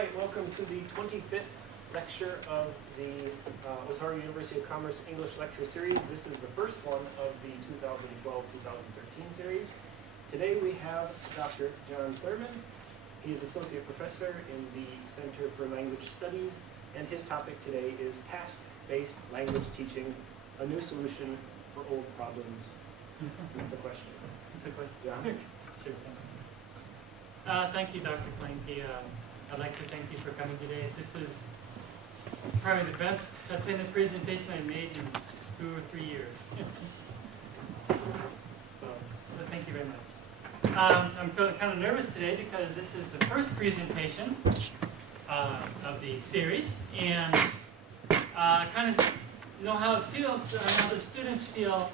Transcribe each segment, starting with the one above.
right, welcome to the 25th lecture of the Otaru University of Commerce English Lecture Series. This is the first one of the 2012-2013 series. Today we have Dr. John Freeman. He is Associate Professor in the Center for Language Studies, and his topic today is task-based language teaching, a new solution for old problems. That's a question. That's a question. John? Sure. Thank you, Dr. Planky. I'd like to thank you for coming today. This is probably the best attended presentation I've made in 2 or 3 years. so thank you very much. I'm feeling kind of nervous today because this is the first presentation of the series, and I kind of know how it feels, how the students feel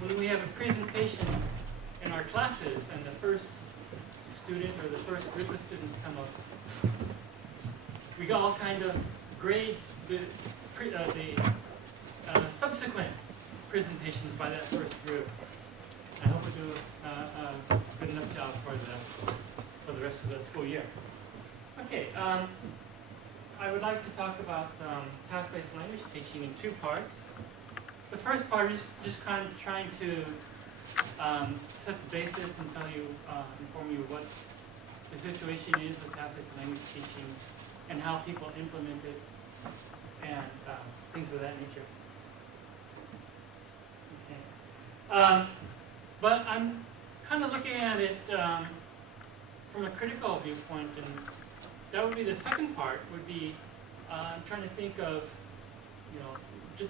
when we have a presentation in our classes and the first student or the first group of students come up. We all kind of grade the subsequent presentations by that first group. I hope we do a good enough job for the rest of the school year. Okay, I would like to talk about task-based language teaching in 2 parts. The first part is just kind of trying to set the basis and tell you, inform you what the situation is with task-based language teaching and how people implement it and things of that nature. Okay. But I'm kind of looking at it from a critical viewpoint, and that would be the second part. Would be I'm trying to think of,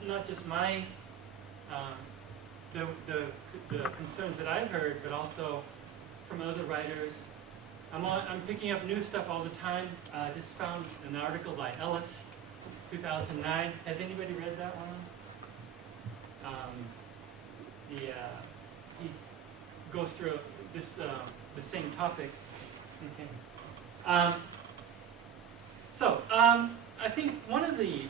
not just my the concerns that I've heard, but also from other writers. I'm picking up new stuff all the time. I just found an article by Ellis, 2009. Has anybody read that one? He goes through the same topic. Okay. I think one of the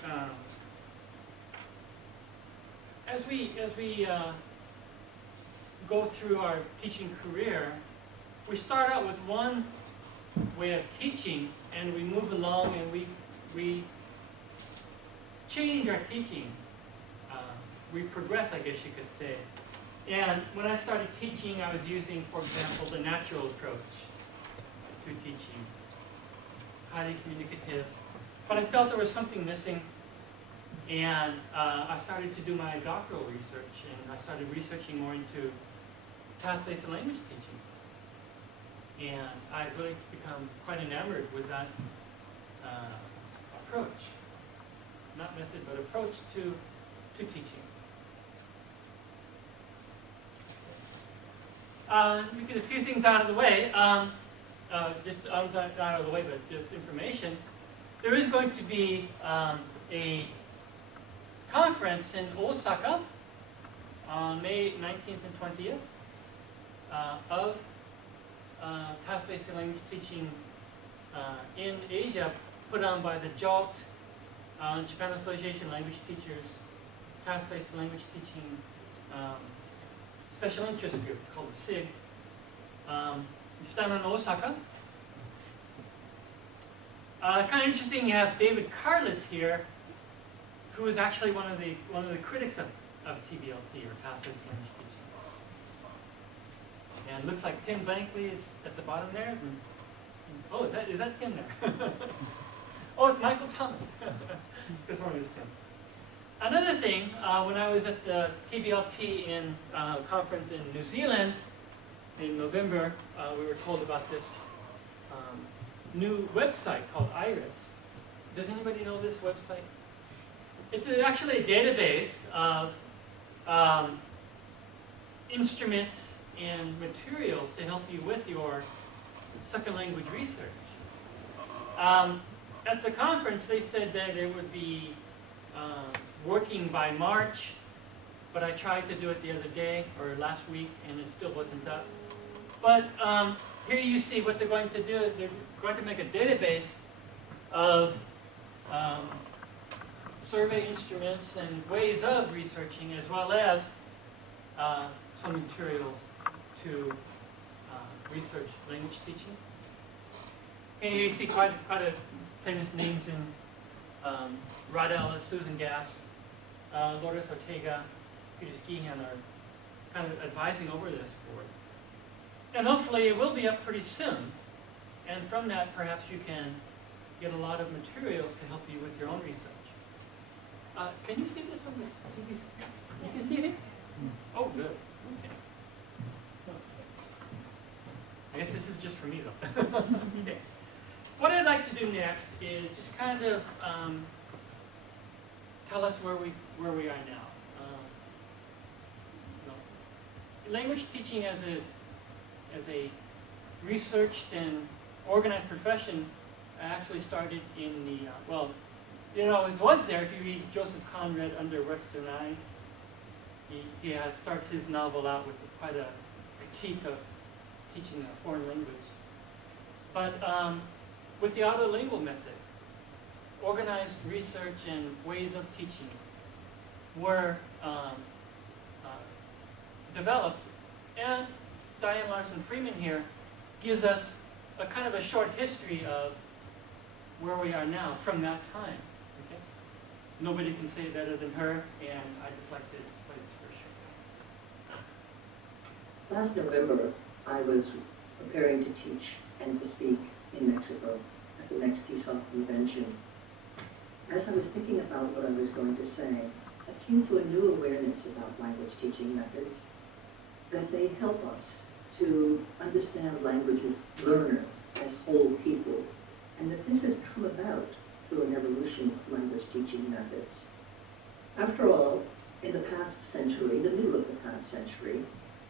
as we go through our teaching career, we start out with one way of teaching, and we move along, and we change our teaching. We progress, I guess you could say. And when I started teaching, I was using, for example, the natural approach to teaching, highly communicative. But I felt there was something missing, and I started to do my doctoral research, and I started researching more into task-based language teaching. And I've really become quite enamored with that approach. Not method, but approach to teaching. We get a few things out of the way. Not out of the way, but just information. There is going to be a conference in Osaka on May 19th and 20th of task-based language teaching in Asia, put on by the JALT, Japan Association of Language Teachers, task-based language teaching special interest group called the SIG. It's down in Osaka. Kind of interesting, you have David Carless here, who is actually one of the critics of TBLT, or task-based language teaching. And it looks like Tim Blankley is at the bottom there. Oh, is that Tim there? Oh, it's Michael Thomas. This one is Tim. Another thing, when I was at the TBLT conference in New Zealand in November, we were told about this new website called IRIS. Does anybody know this website? It's actually a database of instruments and materials to help you with your second language research. At the conference, they said that it would be working by March, but I tried to do it the other day, or last week, and it still wasn't up. But here you see what they're going to do. They're going to make a database of survey instruments and ways of researching, as well as some materials to research language teaching. And you see quite a famous names in Rod Ellis, Susan Gass, Lourdes Ortega, Peter Skehan are kind of advising over this board. And hopefully it will be up pretty soon. And from that, perhaps you can get a lot of materials to help you with your own research. Can you see this on this TV? You can see it here? Oh, good. Okay. I guess this is just for me, though. Okay. What I'd like to do next is just kind of tell us where we are now. Language teaching as a researched and organized profession actually started in the well, it always was there. If you read Joseph Conrad Under Western Eyes, he starts his novel out with quite a critique of teaching a foreign language. But with the autolingual method, organized research and ways of teaching were developed. And Diane Larson Freeman here gives us a kind of a short history of where we are now from that time. Okay? Nobody can say it better than her, and I just like to play this for sure. Last November, I was preparing to teach and to speak in Mexico at the next TSOC convention. As I was thinking about what I was going to say, I came to a new awareness about language teaching methods, that they help us to understand language learners as whole people, and that this has come about through an evolution of language teaching methods. After all, in the past century, the middle of the past century,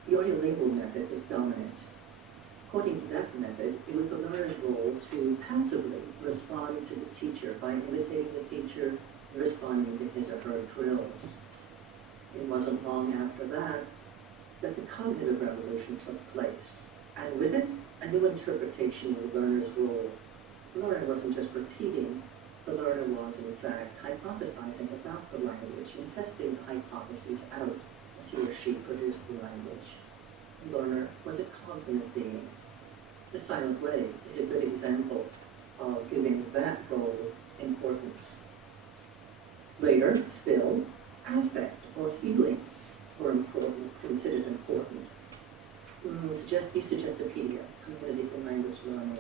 the audiolingual method was dominant. According to that method, it was the learner's role to passively respond to the teacher by imitating the teacher and responding to his or her drills. It wasn't long after that that the cognitive revolution took place, and with it, a new interpretation of the learner's role. The learner wasn't just repeating, the learner was, in fact, hypothesizing about the language and testing the hypotheses out as he or she produced the language. The learner was a cognitive being. The silent way is a good example of giving that role importance. Later, still, affect or feelings were important, considered important. Be Suggestipedia, Community for Language Learning,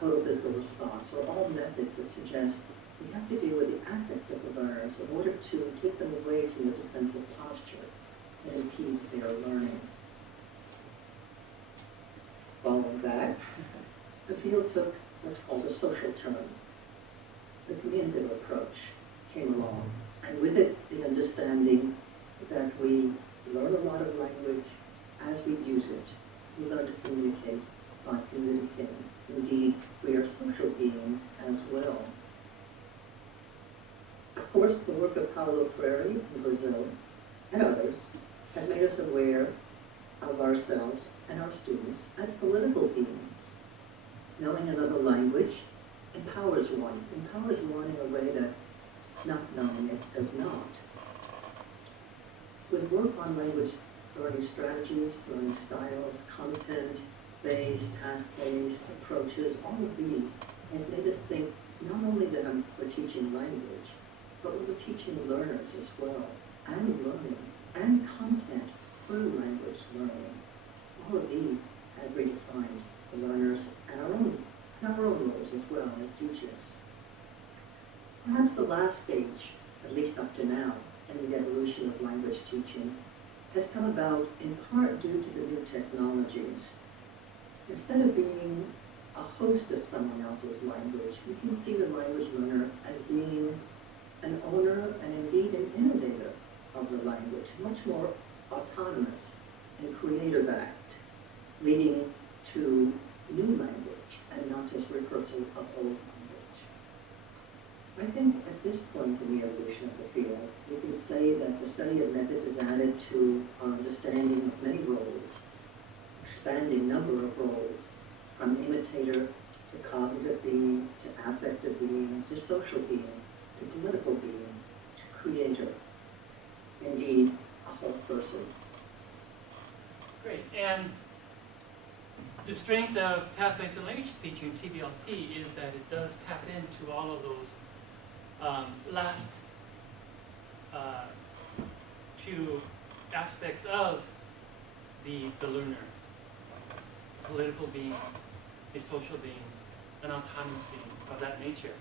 Total Physical Response, are all methods that suggest we have to deal with the affect of the learners in order to take them away from the defensive posture that impedes their learning. Following that, the field took what's called a social turn. The communicative approach came along, and with it, the understanding that we learn a lot of language as we use it. We learn to communicate by communicating. Indeed, we are social beings as well. Of course, the work of Paulo Freire in Brazil and others has made us aware of ourselves and our students as political beings. Knowing another language empowers one in a way that not knowing it does not. With work on language learning strategies, learning styles, content-based, task-based approaches, all of these has made us think not only that we're teaching language, but we're teaching learners as well, and learning, and content through language learning. All of these have redefined the learners and our own roles as well as teachers. Perhaps the last stage, at least up to now, in the evolution of language teaching, has come about in part due to the new technologies. Instead of being a host of someone else's language, we can see the language learner as being an owner and indeed an innovator of the language, much more autonomous and creative-act, leading to new language and not just rehearsal of old language. I think at this point in the evolution of the field, we can say that the study of methods has added to our understanding of many roles, expanding number of roles, from imitator to cognitive being, to affective being, to social being, to political being, to creator. Indeed, a whole person. Great. And The strength of task-based language teaching, TBLT, is that it does tap into all of those last few aspects of the learner. A political being, a social being, an autonomous being of that nature.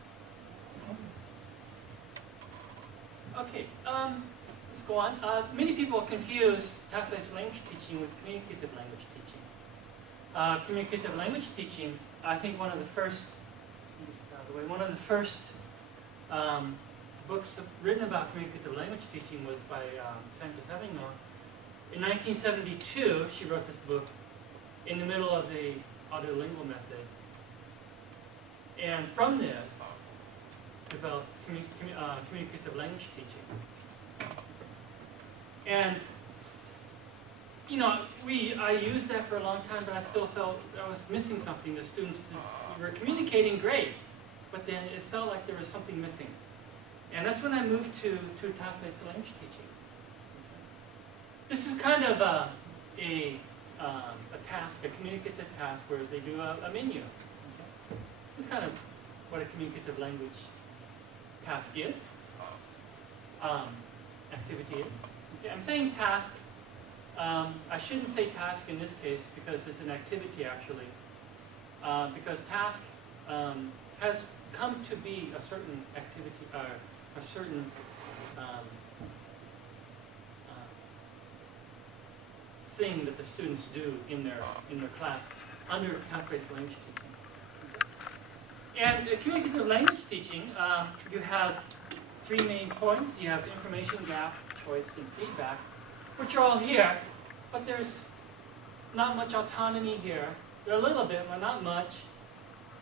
Okay, let's go on. Many people confuse task-based language teaching with communicative language teaching. Communicative language teaching, I think one of the first books written about communicative language teaching was by Sandra Savignon. In 1972, she wrote this book in the middle of the audiolingual method. And from this, developed communicative language teaching. And, you know, I used that for a long time, but I still felt I was missing something. The students were communicating great, but then it felt like there was something missing. And that's when I moved to task-based language teaching. This is kind of a task, a communicative task, where they do a menu. Okay. This is kind of what a communicative language task is, activity is. Okay, I'm saying task. I shouldn't say task in this case because it's an activity actually. Because task has come to be a certain activity, a certain thing that the students do in their class under task-based language teaching. And communicative language teaching, you have three main points. You have information gap, choice, and feedback, which are all here, but there's not much autonomy here. There are a little bit, but not much.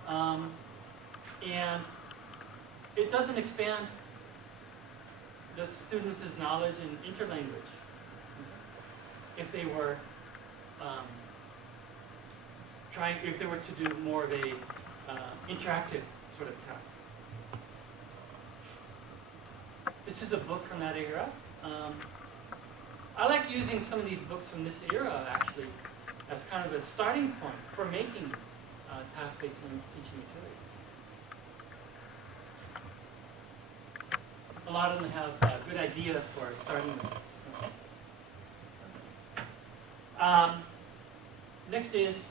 And it doesn't expand the students' knowledge in interlanguage. If they were if they were to do more of a interactive sort of task. This is a book from that era. I like using some of these books from this era actually as kind of a starting point for making task-based teaching materials. A lot of them have good ideas for starting with this. Okay. Next is,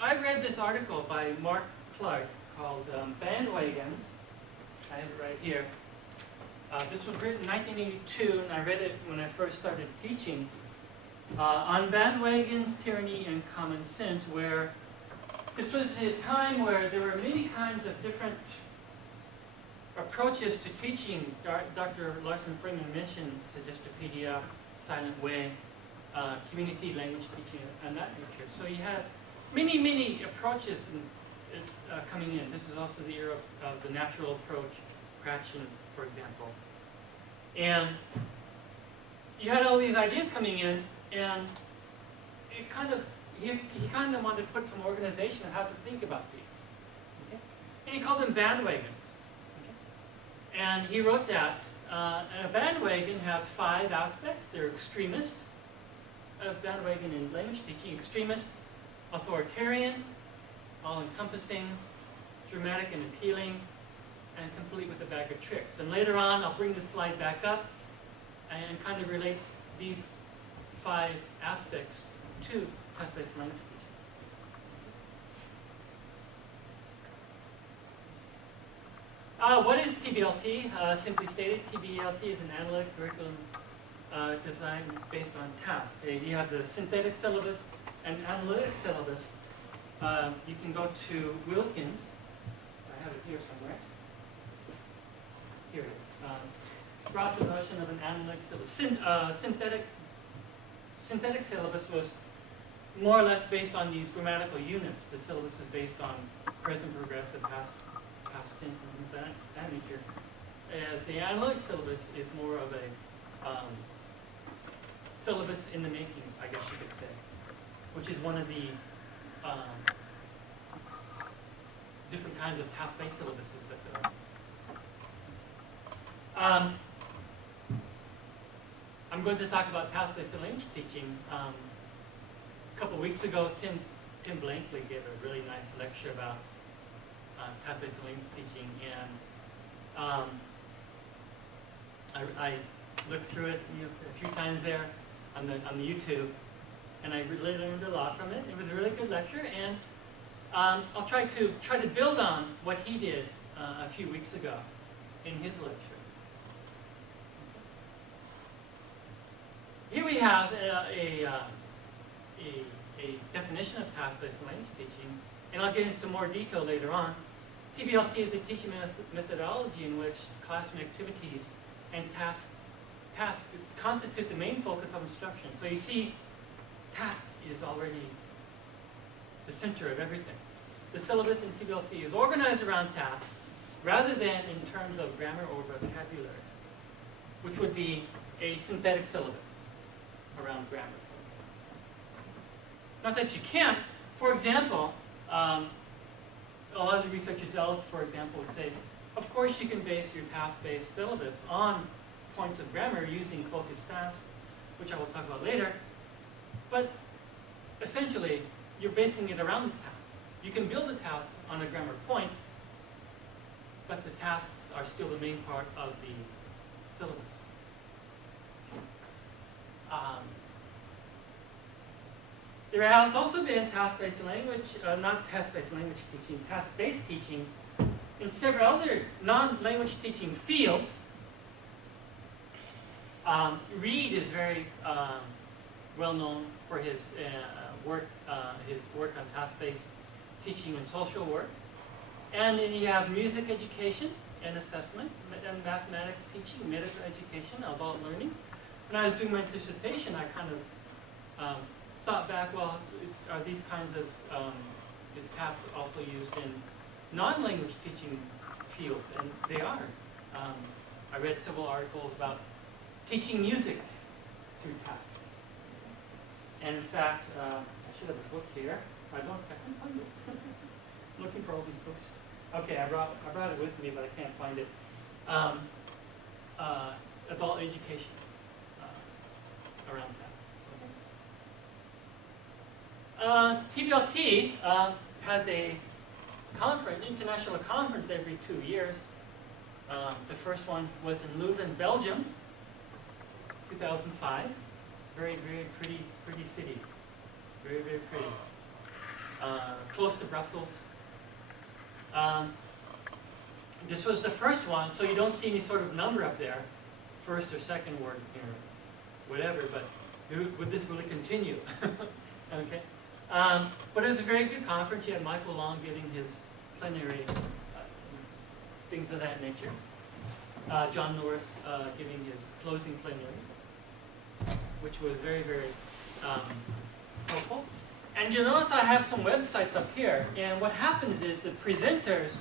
I read this article by Mark Clark called Bandwagons. I have it right here. This was written in 1982, and I read it when I first started teaching. On bandwagons, tyranny, and common sense, where this was a time where there were many kinds of different approaches to teaching. Dr. Larson Freeman mentioned Suggestopedia, Silent Way, community language teaching, and that nature. So you had many, many approaches coming in. This is also the era of the natural approach, Cratchit, for example. And you had all these ideas coming in, and it kind of, he kind of wanted to put some organization on how to think about these. Okay? And he called them bandwagons. Okay? And he wrote that a bandwagon has 5 aspects. They're extremist, bandwagon in language teaching, extremist, authoritarian, all-encompassing, dramatic and appealing, and complete with a bag of tricks. And later on, I'll bring this slide back up and kind of relate these 5 aspects to task-based language teaching. What is TBLT? Simply stated, TBLT is an analytic curriculum design based on tasks. You have the synthetic syllabus and analytic syllabus. You can go to Wilkins. I have it here somewhere. Here it is. Brought the notion of an analytic syllabus. Synthetic syllabus was more or less based on these grammatical units. The syllabus is based on present, progressive, past tense, and things of that nature. As the analytic syllabus is more of a syllabus in the making, I guess you could say, which is one of the different kinds of task-based syllabuses that there are. I'm going to talk about task-based language teaching. A couple weeks ago, Tim Tim Blankley gave a really nice lecture about task-based language teaching, and I looked through it a few times there on the YouTube, and I really learned a lot from it. It was a really good lecture, and I'll try to build on what he did a few weeks ago in his lecture. Here we have a definition of task-based language teaching, and I'll get into more detail later on. TBLT is a teaching methodology in which classroom activities and tasks constitute the main focus of instruction. So you see, task is already the center of everything. The syllabus in TBLT is organized around tasks rather than in terms of grammar or vocabulary, which would be a synthetic syllabus around grammar. Not that you can't. For example, a lot of the researchers else, for example, would say, of course you can base your task-based syllabus on points of grammar using focused tasks, which I will talk about later. But essentially, you're basing it around the task. You can build a task on a grammar point, but the tasks are still the main part of the syllabus. There has also been task-based language, not task-based language teaching, task-based teaching in several other non-language teaching fields. Reed is very well known for his work on task-based teaching and social work. And then you have music education and assessment, and mathematics teaching, medical education, adult learning. When I was doing my dissertation, I kind of thought back, well, are these kinds of, is tasks also used in non-language teaching fields? And they are. I read several articles about teaching music through tasks. And in fact, I should have a book here. I can't find it. I'm looking for all these books. Okay, I brought it with me, but I can't find it. Adult education around tasks. TBLT has a conference, international conference every 2 years. The first one was in Leuven, Belgium, 2005. Very, very pretty city. Very, very pretty. Close to Brussels. This was the first one, so you don't see any sort of number up there, first or second word, whatever, but would this really continue? Okay. But it was a very good conference. You had Michael Long giving his plenary, things of that nature. John Norris giving his closing plenary, which was very, very helpful. And you'll notice I have some websites up here. And what happens is the presenters,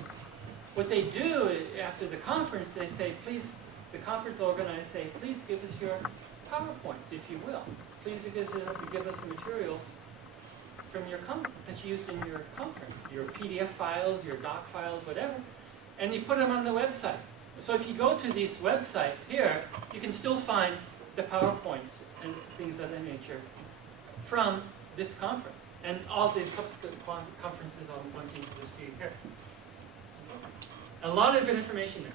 what they do after the conference, they say, please, the conference organizers say, please give us your PowerPoints, if you will. Please give us the materials from your that you used in your conference, your PDF files, your doc files, whatever, and you put them on the website. So if you go to this website here, you can still find the PowerPoints and things of that nature from this conference. And all the subsequent conferences I'm wanting to just be here. A lot of good information there.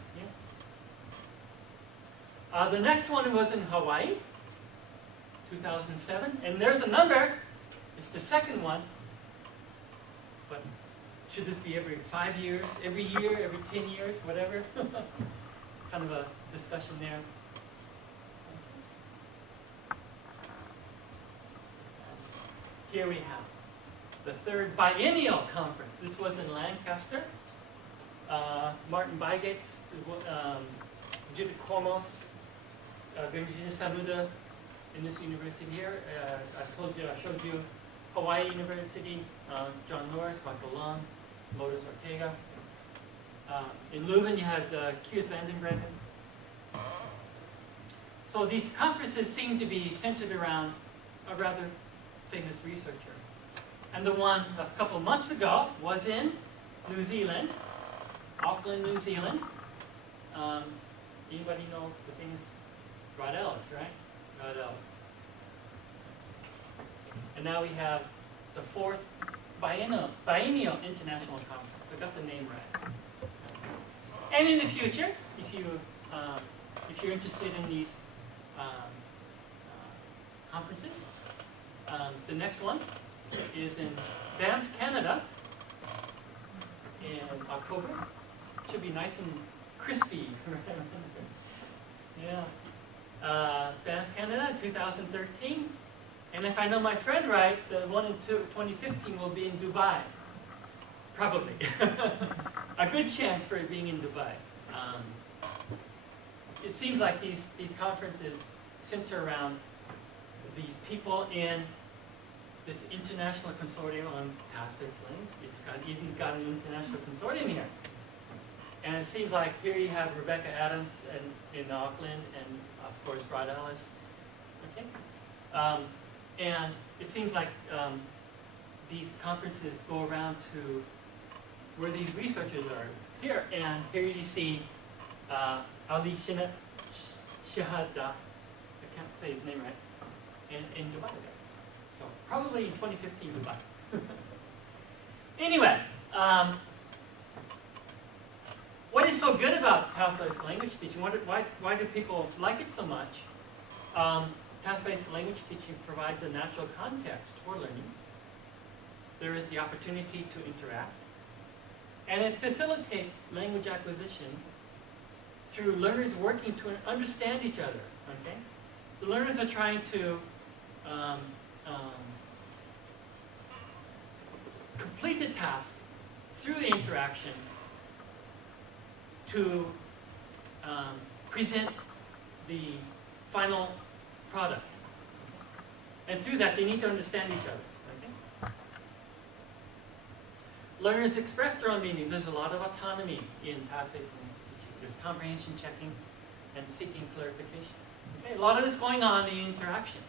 Yeah. The next one was in Hawaii, 2007. And there's a number. It's the second one. But should this be every 5 years, every year, every 10 years, whatever? Kind of a discussion there. Here we have the third biennial conference. This was in Lancaster. Martin Bygates, Judith Komos, Virginia Sanuda in this university here. I showed you Hawaii University, John Norris, Michael Long, Lotus Ortega. In Leuven, you had Keith Vandenbranden. So these conferences seem to be centered around a rather famous researcher. And the one a couple months ago was in New Zealand, Auckland, New Zealand. Anybody know the famous Rod Ellis, right? Rod Ellis. And now we have the fourth Biennial International Conference. I got the name right. And in the future, if you're interested in these conferences, the next one is in Banff, Canada, in October. Should be nice and crispy. Yeah. Banff, Canada, 2013. And if I know my friend right, the one in 2015 will be in Dubai. Probably. A good chance for it being in Dubai. It seems like these conferences center around these people in this international consortium on task-based learning. It's even got an international consortium here. And it seems like here you have Rebecca Adams in Auckland, and of course Rod Ellis. Okay? And it seems like these conferences go around to where these researchers are here. And here you see Ali Shahada, I can't say his name right, in Dubai there. So probably in 2015 Dubai. Anyway, what is so good about task-based language teaching? Why do people like it so much? Task-based language teaching provides a natural context for learning. There is the opportunity to interact. And it facilitates language acquisition through learners working to understand each other. Okay? The learners are trying to complete the task through the interaction to present the final product. And through that, they need to understand each other. Okay? Learners express their own meaning. There's a lot of autonomy in task-based language teaching. There's comprehension checking and seeking clarification. Okay? A lot of this going on in interaction.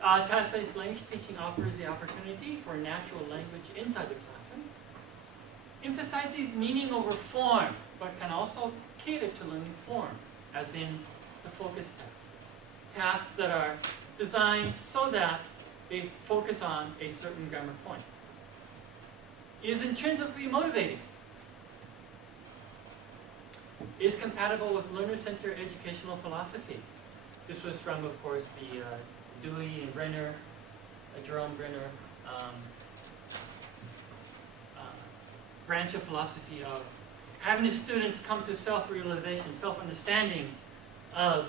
Task-based language teaching offers the opportunity for natural language inside the classroom. Emphasizes meaning over form, but can also cater to learning form, as in the focus tasks. Tasks that are designed so that they focus on a certain grammar point. Is intrinsically motivating. Is compatible with learner-centered educational philosophy. This was from, of course, the Dewey and Brenner, Jerome Brenner branch of philosophy of having the students come to self-realization, self-understanding of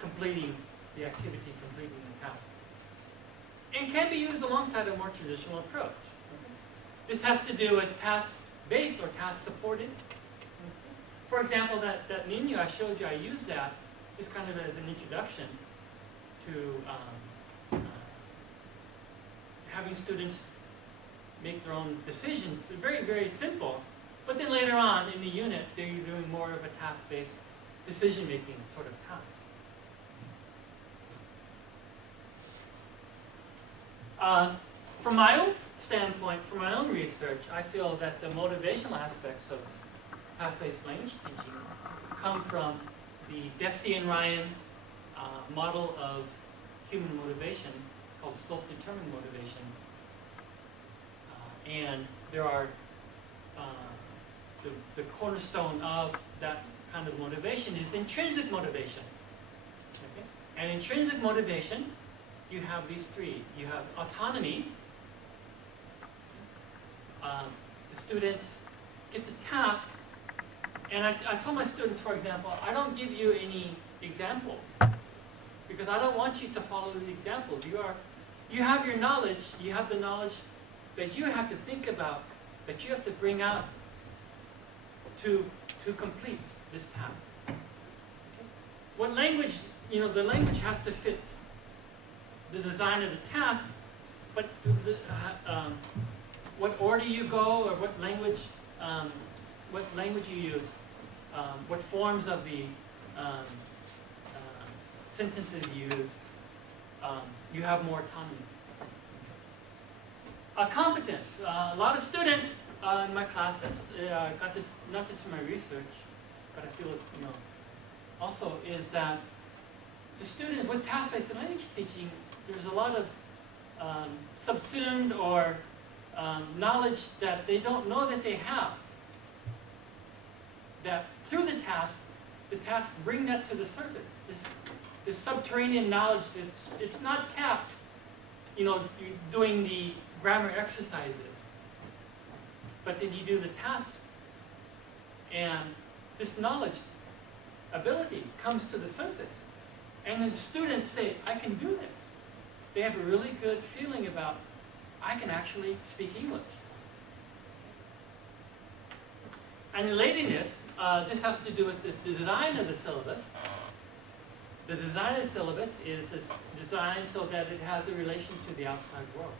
completing the activity, completing the task. And can be used alongside a more traditional approach. Okay? This has to do with task-based or task-supported. Okay? For example, that menu I showed you, I used that just kind of as an introduction to having students make their own decisions. It's very, very simple. But then later on in the unit, they're doing more of a task-based decision-making sort of task. From my own standpoint, from my own research, I feel that the motivational aspects of task-based language teaching come from the Deci and Ryan model of human motivation called self-determined motivation. And there are the cornerstone of that kind of motivation is intrinsic motivation. Okay? And intrinsic motivation, you have these three. You have autonomy. The students get the task. And I told my students, for example, I don't give you any examples because I don't want you to follow the examples. You have your knowledge. You have the knowledge that you have to think about, that you have to bring out to complete this task. Okay? What language, the language has to fit the design of the task, but what order you go or what language you use, what forms of the sentences you use, you have more autonomy. Competence. A lot of students in my classes, I got this not just from my research, but I feel it, also is that the student with task-based language teaching, there's a lot of subsumed or knowledge that they don't know that they have. That through the tasks bring that to the surface. This subterranean knowledge that it's not tapped, doing the grammar exercises. But then you do the task, and this knowledge, ability comes to the surface. And then students say, I can do this. They have a really good feeling about, I can actually speak English. And relatedness, this has to do with the design of the syllabus. The design of the syllabus is designed so that it has a relation to the outside world.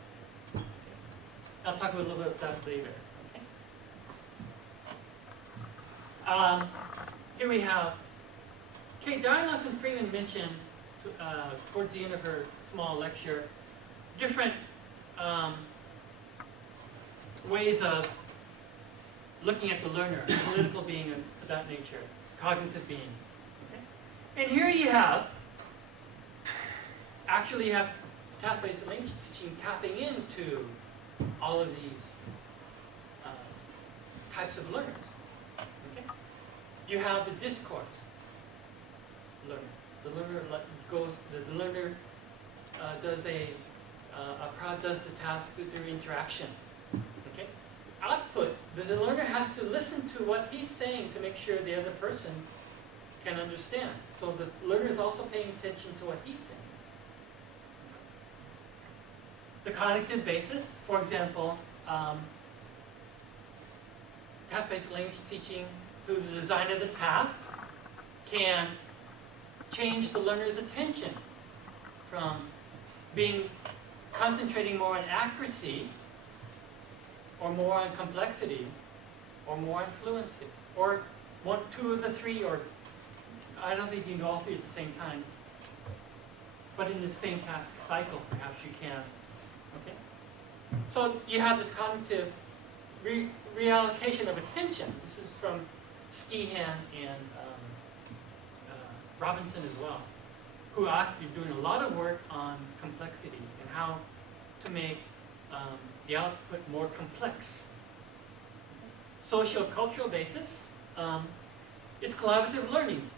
I'll talk a little bit about that later. Okay? Here we have, Diane and Freeman mentioned towards the end of her small lecture different ways of looking at the learner, political being of that nature, cognitive being. Okay? And here you have, actually you have task-based language teaching tapping into all of these types of learners. Okay? You have the discourse learner. The learner does the task through interaction. Okay? Output, the learner has to listen to what he's saying to make sure the other person can understand. So the learner is also paying attention to what he's saying. The cognitive basis, for example, task-based language teaching through the design of the task can change the learner's attention from concentrating more on accuracy, or more on complexity, or more on fluency, or two of the three, or I don't think you can do all three at the same time, but in the same task cycle, perhaps you can. Okay? So you have this cognitive reallocation of attention. This is from Skehan and Robinson as well, who are actually doing a lot of work on complexity and how to make the output more complex. Socio-cultural basis, it's collaborative learning.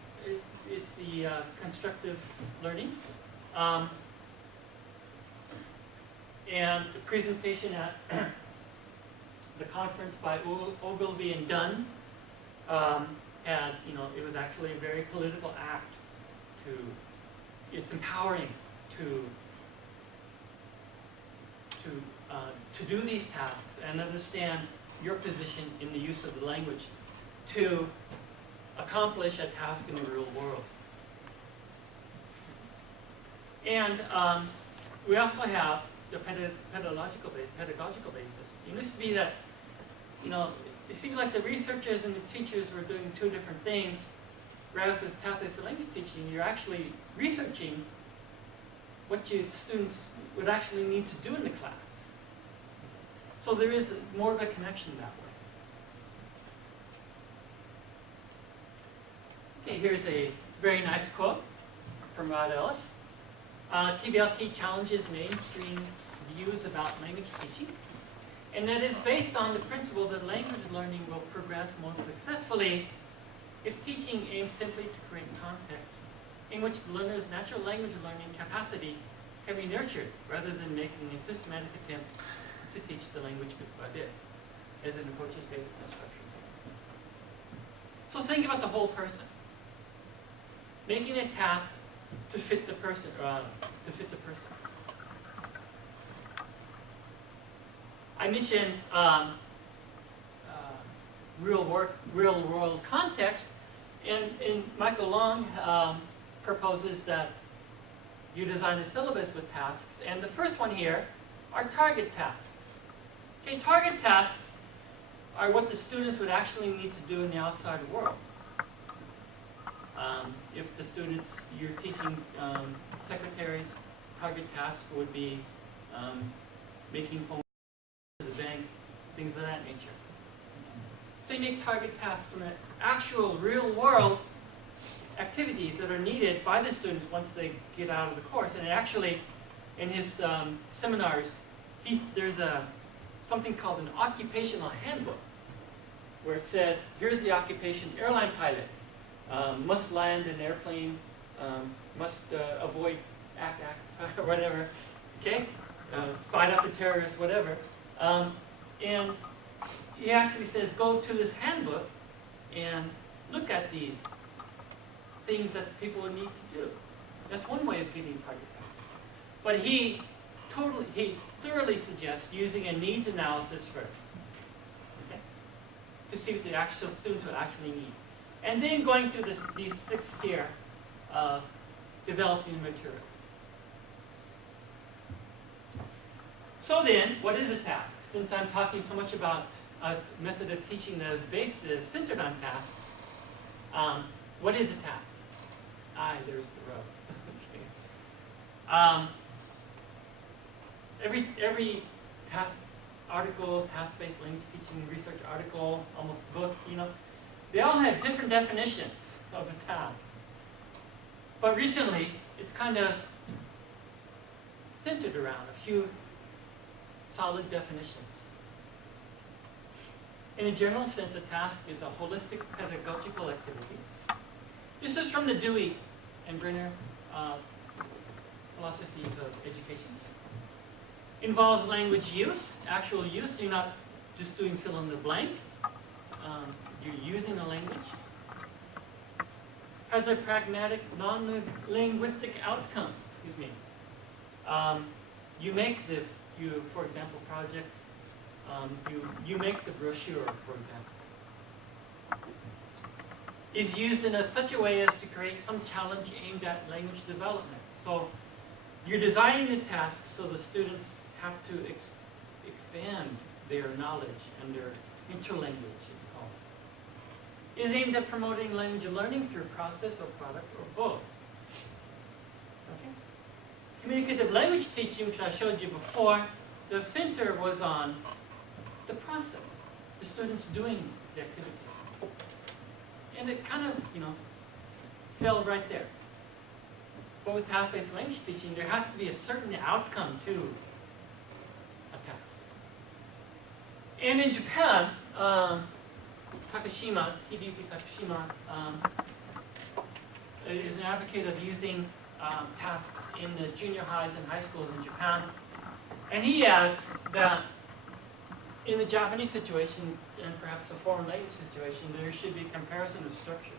It's the constructive learning. And the presentation at the conference by Ogilvy and Dunn had, it was actually a very political act. It's empowering to do these tasks and understand your position in the use of the language to accomplish a task in the real world. And we also have the pedagogical basis. It used to be that, it seemed like the researchers and the teachers were doing two different things. Whereas with task-based language teaching, you're actually researching what your students would actually need to do in the class. So there is more of a connection that way. Okay, here's a very nice quote from Rod Ellis. TBLT challenges mainstream views about language teaching, and that is based on the principle that language learning will progress most successfully if teaching aims simply to create context in which the learner's natural language learning capacity can be nurtured, rather than making a systematic attempt to teach the language bit by bit, as it approaches basic instructions. So think about the whole person. Making a task to fit the person, I mentioned real world context, and Michael Long proposes that you design a syllabus with tasks, and the first one here are target tasks. Okay, target tasks are what the students would actually need to do in the outside world. If the students, you're teaching secretaries, target task would be making phone calls to the bank, things of that nature. So you make target tasks from the actual real world activities that are needed by the students once they get out of the course. And it actually in his seminars, there's something called an occupational handbook, where it says, here's the occupation: airline pilot, must land an airplane, must avoid act, or whatever, okay? Fight off the terrorists, whatever. And he actually says, go to this handbook and look at these things that people would need to do. That's one way of getting target tasks. But he thoroughly suggests using a needs analysis first, okay, to see what the actual students will actually need. And then going through these 6 tier of developing materials. So then, what is a task? Since I'm talking so much about a method of teaching that is centered on tasks, what is a task? There's the row. Okay. Every task article, task-based language teaching, research article, almost book, they all have different definitions of the tasks. But recently, it's kind of centered around a few solid definitions. In a general sense, a task is a holistic pedagogical activity. This is from the Dewey and Brenner philosophies of education. Involves language use, actual use. You're not just doing fill in the blank. You're using a language. Has a pragmatic, non-linguistic outcome. Excuse me. For example, project. You make the brochure, for example. Is used in such a way as to create some challenge aimed at language development. So you're designing the task so the students have to expand their knowledge and their interlanguage, it's called. Is aimed at promoting language learning through process or product or both. Okay? Communicative language teaching, which I showed you before, the center was on the process, the students doing the activity. And it kind of, fell right there. But with task-based language teaching, there has to be a certain outcome to a task. And in Japan, Hideyuki Takashima is an advocate of using tasks in the junior highs and high schools in Japan. And he adds that in the Japanese situation, and perhaps a foreign language situation, there should be a comparison of structures.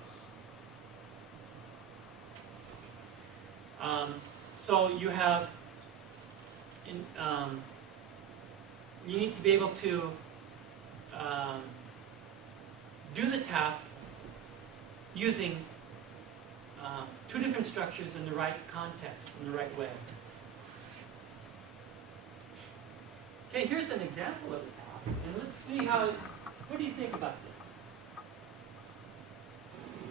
So you have, you need to be able to do the task using 2 different structures in the right context, in the right way. Okay, here's an example of a task, and let's see what do you think about this?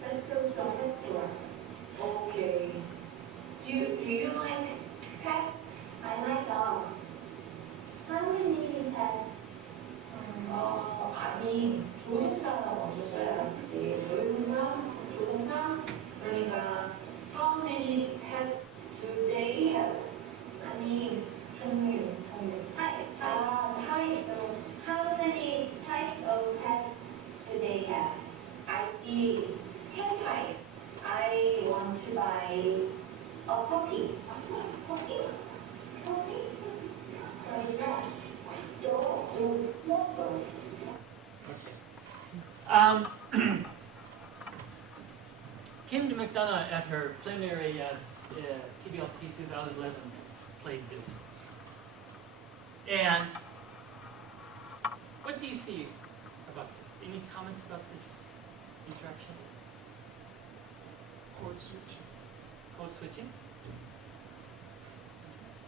Let's go to a festival. Okay. Do you like pets? I like dogs. How many pets? 아니, 조동사가 먼저 써야지. 조동사. 그러니까 how many pets do they have? 아니, 종류. Types. Types. How many types of pets do they have? I see 10 types. I want to buy a puppy. Puppy? What is that? Dog. Small dog. Okay. Kim McDonough at her plenary TBLT 2011 played this. And what do you see about this? Any comments about this interaction? Code switching. Code switching?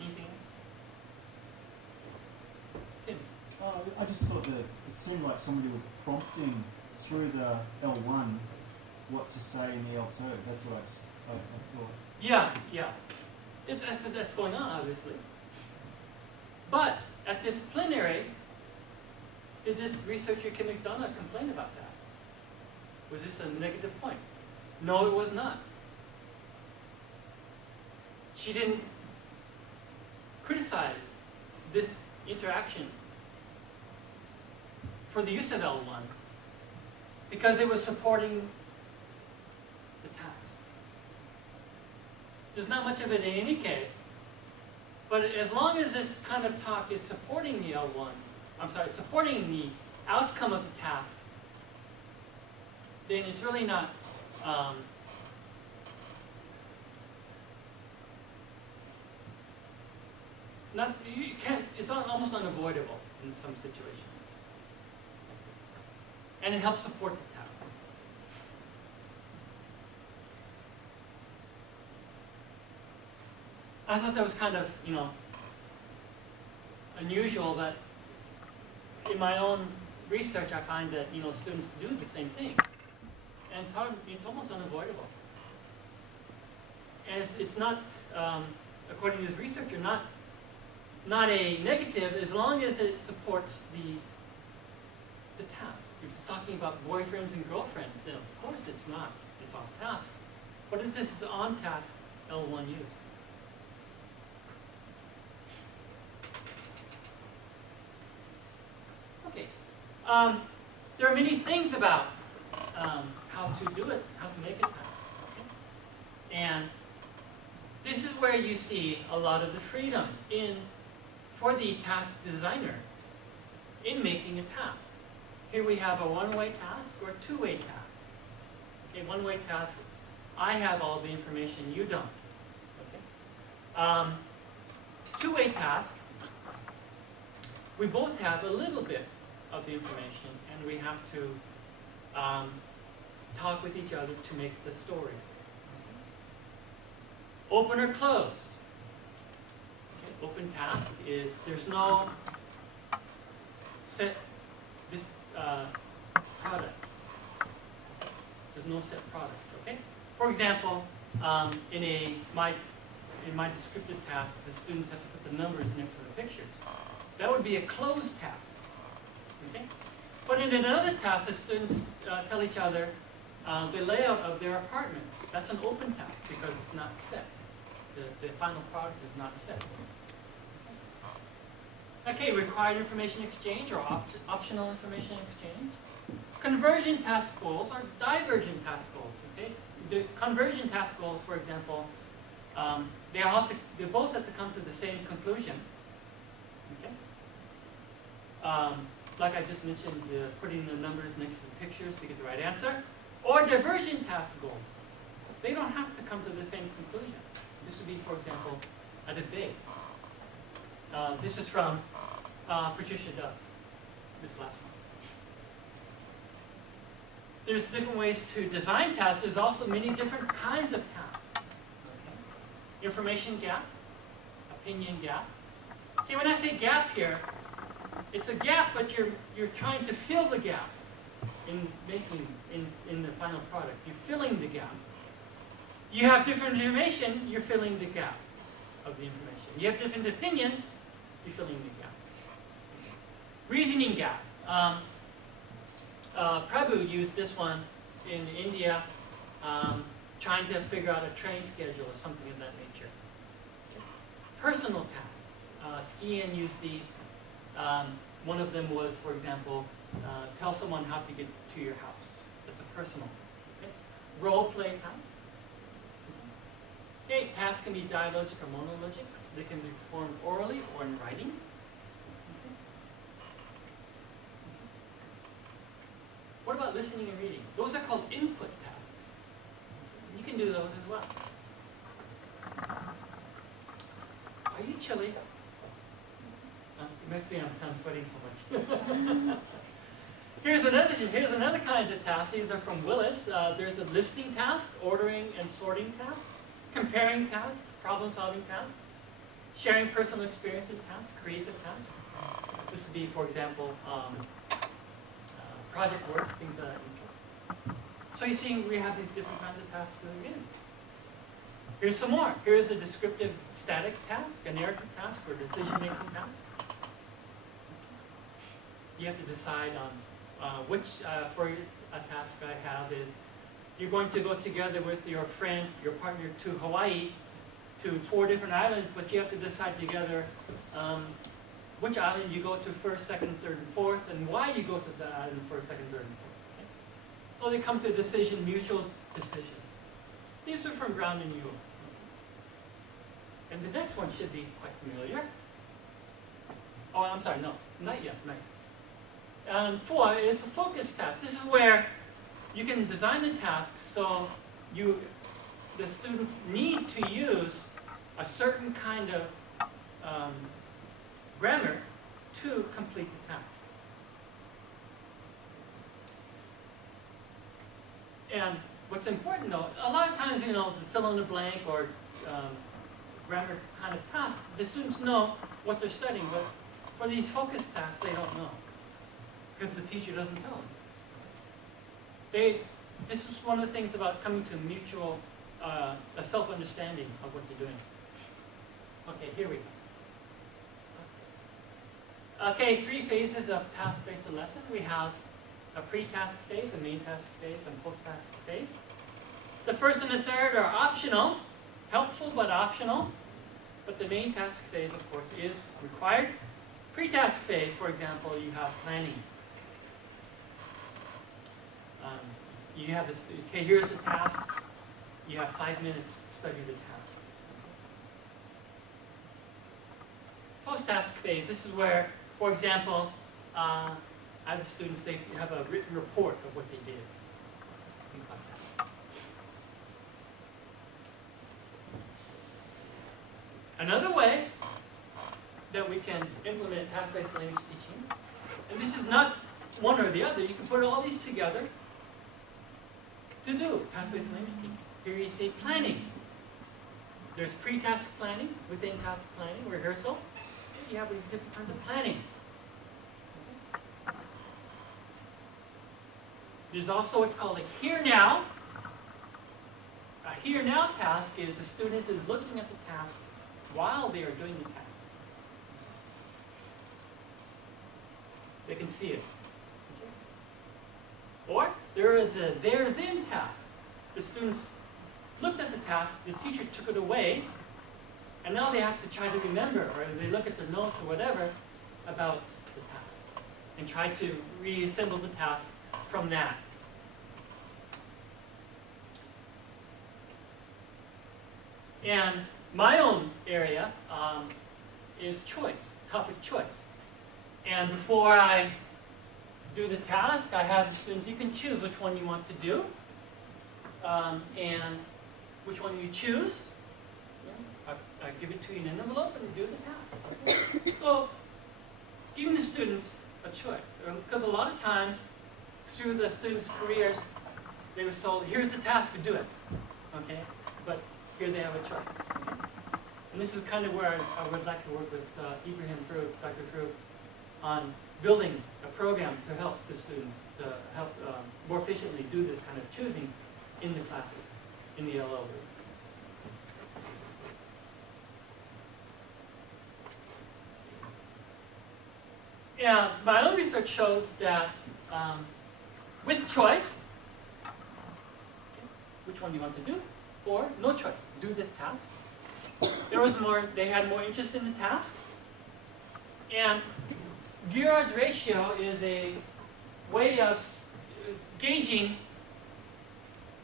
Anything else? Tim? I just thought that it seemed like somebody was prompting through the L1 what to say in the L2. That's what I thought. Yeah. That's going on, obviously. But at this plenary, did this researcher, Kim McDonough, complain about that? Was this a negative point? No, it was not. She didn't criticized this interaction for the use of L1 because it was supporting the task. There's not much of it in any case, but as long as this kind of talk is supporting the L1, supporting the outcome of the task, then it's really not it's almost unavoidable in some situations. And it helps support the task. I thought that was kind of, unusual, but in my own research I find that, students do the same thing. And it's almost unavoidable. And it's not, according to this researcher, not a negative as long as it supports the task. If you're talking about boyfriends and girlfriends, then of course it's not. It's off task. What is this on task L1 use? Okay. There are many things about how to do it, how to make a task. Okay? And this is where you see a lot of the freedom for the task designer in making a task. Here we have a one-way task or a two-way task. Okay, one-way task, I have all the information, you don't. Okay? Two-way task, we both have a little bit of the information, and we have to talk with each other to make the story. Okay? Open or closed. Okay, open task is there's no set product. There's no set product. Okay. For example, in my descriptive task, the students have to put the numbers next to the pictures. That would be a closed task. Okay. But in another task, the students tell each other the layout of their apartment. That's an open task because it's not set. The final product is not set. Okay, required information exchange or optional information exchange. Conversion task goals are divergent task goals. Okay, the conversion task goals, for example, they both have to come to the same conclusion. Okay, like I just mentioned, putting the numbers next to the pictures to get the right answer. Or diversion task goals, they don't have to come to the same conclusion. This would be, for example, a debate. This is from Patricia Duff, this last one. There's different ways to design tasks. There's also many different kinds of tasks. Okay. Information gap, opinion gap. Okay, when I say gap here, it's a gap, but you're trying to fill the gap in the final product. You're filling the gap. You have different information, you're filling the gap of the information. You have different opinions, you're filling the gap. Reasoning gap. Prabhu used this one in India, trying to figure out a train schedule or something of that nature. Personal tasks. Skian used these. One of them was, for example, tell someone how to get to your house. That's a personal. Okay? Role play tasks. Okay, tasks can be dialogic or monologic. They can be performed orally or in writing. Okay. What about listening and reading? Those are called input tasks. You can do those as well. Are you chilly? It must be I'm sweating so much. Here's another kind of task. These are from Willis. There's a listing task, ordering and sorting task, comparing task, problem-solving task, sharing personal experiences task, creative task. This would be, for example, project work, things of that nature. So you see, we have these different kinds of tasks again. Here's some more. Here's a descriptive static task, a narrative task, or decision-making task. You have to decide on which, for a task I have is, you're going to go together with your friend, your partner to Hawaii to 4 different islands, but you have to decide together which island you go to first, second, third, and fourth, and why you go to that island first, second, third, and fourth. Okay? So they come to a decision, mutual decision. These are from Brown and Ewell. And the next one should be quite familiar. Oh, I'm sorry, no, not yet, not yet. 4 is a focus task. This is where you can design the task so the students need to use a certain kind of grammar to complete the task. And what's important though, a lot of times, you know, the fill in the blank or grammar kind of tasks, the students know what they're studying, but for these focus tasks, they don't know because the teacher doesn't tell them. This is one of the things about coming to mutual, a self-understanding of what you're doing. Okay, here we go. Okay, 3 phases of task-based lesson. We have a pre-task phase, a main task phase, and post-task phase. The first and the third are optional, helpful but optional. But the main task phase, of course, is required. Pre-task phase, for example, you have planning. You have this, okay, here's the task. You have 5 minutes to study the task. Post-task phase, this is where, for example, as students, they have a written report of what they did. Things like that. Another way that we can implement task-based language teaching, and this is not one or the other, you can put all these together to do task-based language teaching. Here you see planning. There's pre-task planning, within task planning, rehearsal. You have these different kinds of planning. There's also what's called a here now. A here now task is the student is looking at the task while they are doing the task. They can see it. Okay. Or there is a there then task. The students looked at the task, the teacher took it away, and now they have to try to remember, or they look at their notes or whatever about the task and try to reassemble the task from that. And my own area is choice, topic choice. And before I do the task, I have the students, you can choose which one you want to do, and which one you choose. I give it to you in an envelope and you do the task. Okay? So, giving the students a choice. Because a lot of times, through the students' careers, they were told, here's the task, do it. Okay? But here they have a choice. Okay? And this is kind of where I would like to work with Ibrahim Fruit, Dr. Fruit, on building a program to help the students, to help more efficiently do this kind of choosing in the class, in the LL group. Yeah, my own research shows that with choice, which one do you want to do, or no choice, do this task. They had more interest in the task. And Girard's ratio is a way of gauging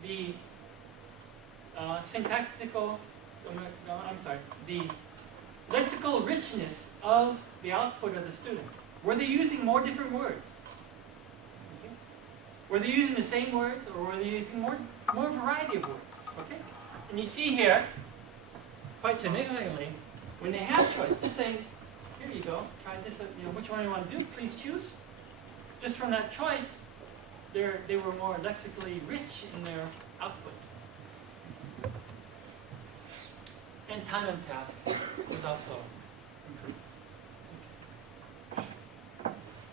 the the lexical richness of the output of the student. Were they using more different words? Okay. Were they using the same words, or were they using more variety of words? Okay. And you see here, quite significantly, when they have choice, just saying, here you go, try this, which one you want to do, please choose. Just from that choice, they were more lexically rich in their output. And time on task was also improved.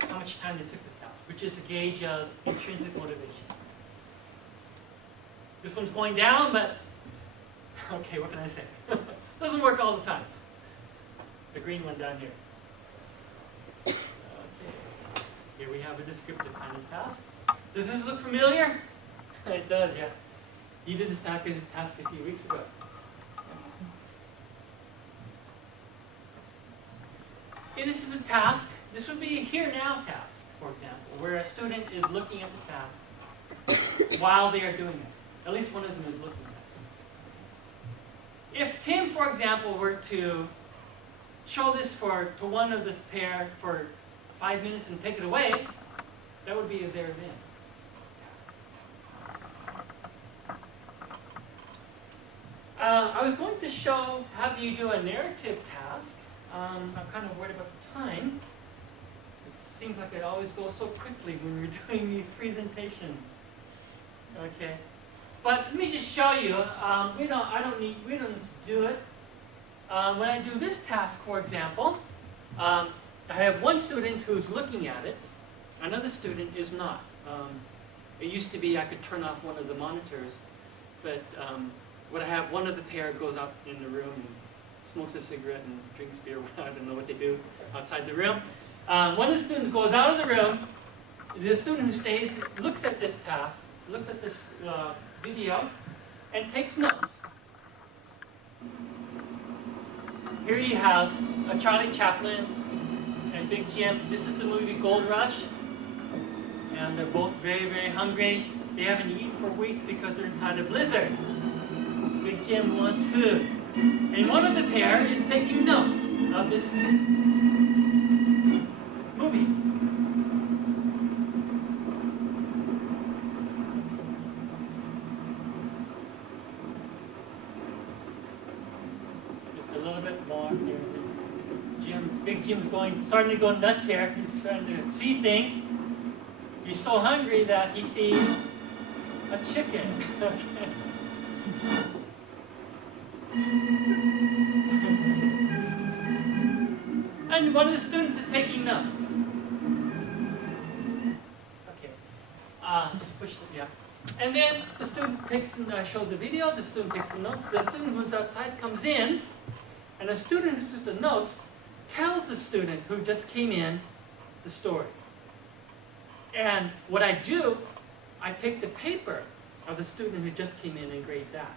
How much time they took the task, which is a gauge of intrinsic motivation. This one's going down, but okay, what can I say? Doesn't work all the time. The green one down here. Okay. Here we have a descriptive kind of task. Does this look familiar? It does, yeah. You did this task a few weeks ago. Okay, this is a task. This would be a here now task, for example, where a student is looking at the task while they are doing it. At least one of them is looking at it. If Tim, for example, were to show this to one of this pair for 5 minutes and take it away, that would be a there then. I was going to show how do you do a narrative task. I'm kind of worried about the time. It seems like it always goes so quickly when we're doing these presentations. Okay, but let me just show you. We don't need to do it. When I do this task, for example, I have one student who's looking at it. Another student is not. It used to be I could turn off one of the monitors, but when I have one of the pair goes out in the room and smokes a cigarette and drinks beer. I don't know what they do outside the room. One of the students goes out of the room. The student who stays looks at this task, looks at this video, and takes notes. Here you have a Charlie Chaplin and Big Jim. This is the movie Gold Rush. And they're both very, very hungry. They haven't eaten for weeks because they're inside a blizzard. Big Jim wants food. And one of the pair is taking notes of this movie. Just a little bit more here. Big Jim's starting to go nuts here. He's trying to see things. He's so hungry that he sees a chicken. And one of the students is taking notes. Okay. Just push it, yeah. And then the student takes, I showed the video, the student takes the notes. The student who's outside comes in, and the student who took the notes tells the student who just came in the story. And what I do, I take the paper of the student who just came in and grade that.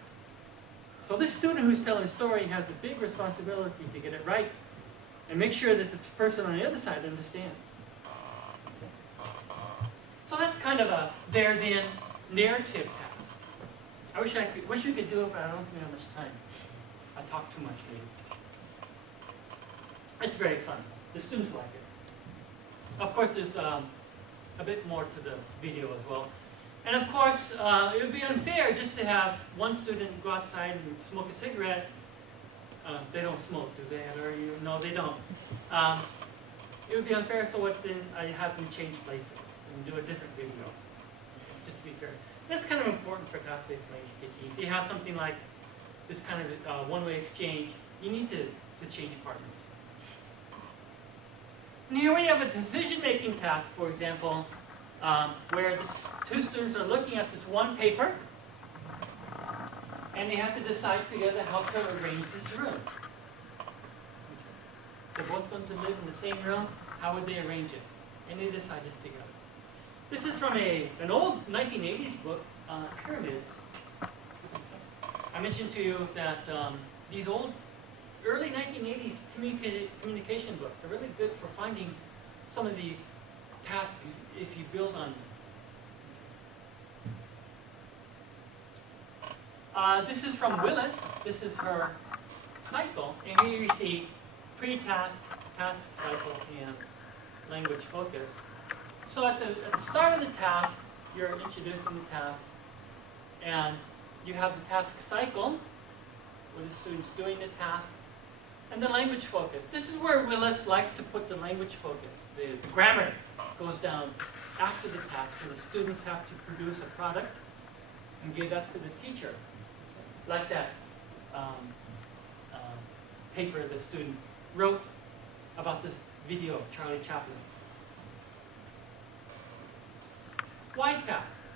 So this student who's telling the story has a big responsibility to get it right and make sure that the person on the other side understands. So that's kind of a there then narrative task. I wish we could do it, but I don't think I have much time. I talk too much maybe. It's very fun. The students like it. Of course, there's a bit more to the video as well. And of course, it would be unfair just to have one student go outside and smoke a cigarette. They don't smoke, do they? Or no, they don't. It would be unfair, so then I have them change places and do a different video. Just to be fair. That's kind of important for task-based language teaching. If you have something like this kind of one-way exchange, you need to change partners. And here we have a decision-making task, for example, where two students are looking at this one paper, and they have to decide together how to arrange this room. They're both going to live in the same room. How would they arrange it? And they decide this together. This is from an old 1980s book, Pyramids. I mentioned to you that these old early 1980s communication books are really good for finding some of these tasks if you build on them. This is from Willis. This is her cycle. And here you see pre-task, task cycle, and language focus. So at the start of the task, you're introducing the task. And you have the task cycle, where the student's doing the task. And the language focus. This is where Willis likes to put the language focus. The grammar goes down after the task, where the students have to produce a product and give that to the teacher. Like that paper the student wrote about this video of Charlie Chaplin. Why tasks?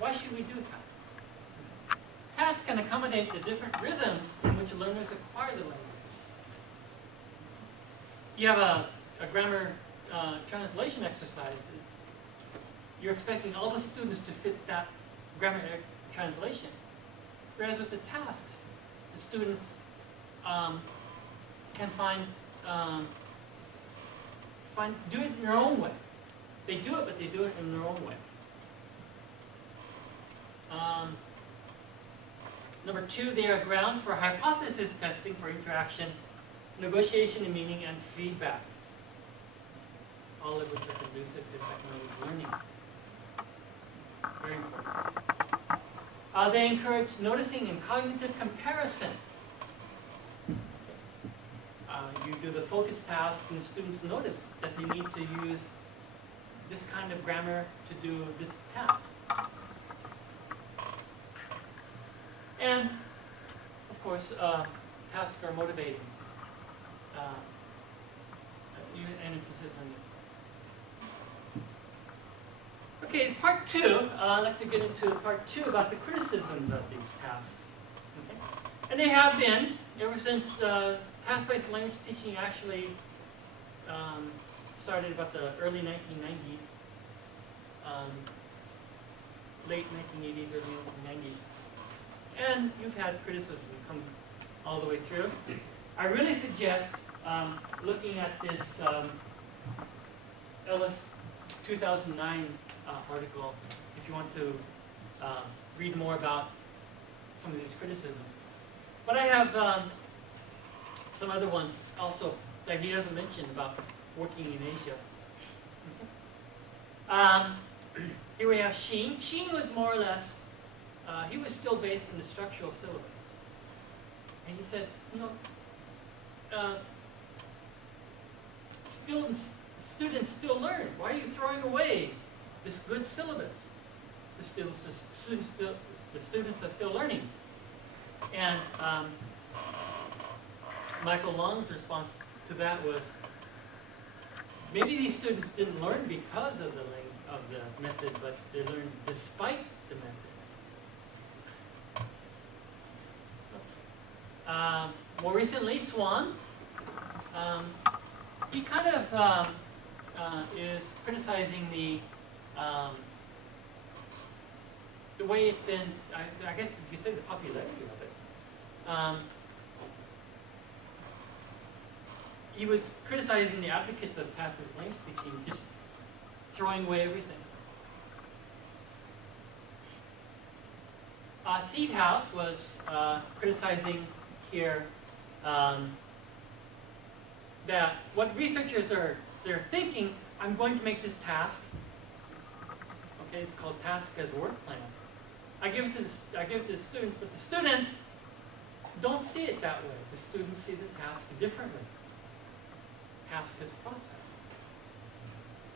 Why should we do tasks? Tasks can accommodate the different rhythms in which learners acquire the language. You have a grammar translation exercise. You're expecting all the students to fit that grammar translation. Whereas with the tasks, the students can find do it in their own way. They do it, but they do it in their own way. Number 2, they are grounds for hypothesis testing for interaction, negotiation and meaning, and feedback. All of which are conducive to second language learning. Very important. They encourage noticing and cognitive comparison. You do the focus task, and students notice that they need to use this kind of grammar to do this task. And, of course, tasks are motivating and implicit learning. Okay, part 2, I'd like to get into part 2 about the criticisms of these tasks. Okay? And they have been, ever since task-based language teaching actually started about the early 1990s, late 1980s, early 1990s. And you've had criticism come all the way through. I really suggest looking at this Ellis 2009 article if you want to read more about some of these criticisms. But I have some other ones also that he doesn't mention about working in Asia. Okay. Here we have Sheen. Sheen was more or less, he was still based in the structural syllabus. And he said, you know, students still learn. Why are you throwing away this good syllabus? The students are still learning. And Michael Long's response to that was, maybe these students didn't learn because of the method, but they learned despite the method. More recently, Swan, he kind of is criticizing the way it's been, I guess you could say the popularity of it. He was criticizing the advocates of task-based language teaching, just throwing away everything. Seed House was criticizing here that what researchers they're thinking, I'm going to make this task. Okay, it's called task as work plan. I give it to the students, but the students don't see it that way. The students see the task differently. Task as process.